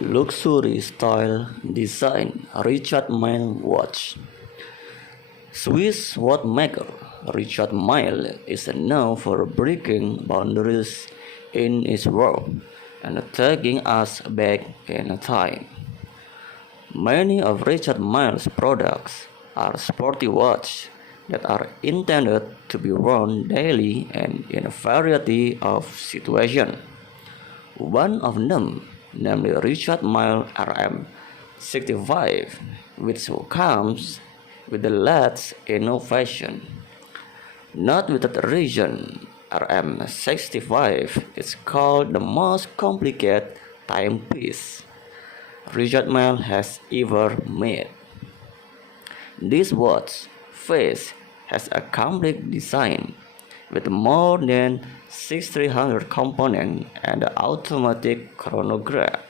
Luxury style design Richard Mille watch. Swiss watchmaker Richard Mille is known for breaking boundaries in his work and taking us back in time. Many of Richard Mille's products are sporty watches that are intended to be worn daily and in a variety of situations. One of them, namely Richard Mille RM 65, which comes with the latest innovation. Not with that reason, RM65 is called the most complicated timepiece Richard Mille has ever made. This watch face has a complex design with more than 6,300 components and an automatic chronograph.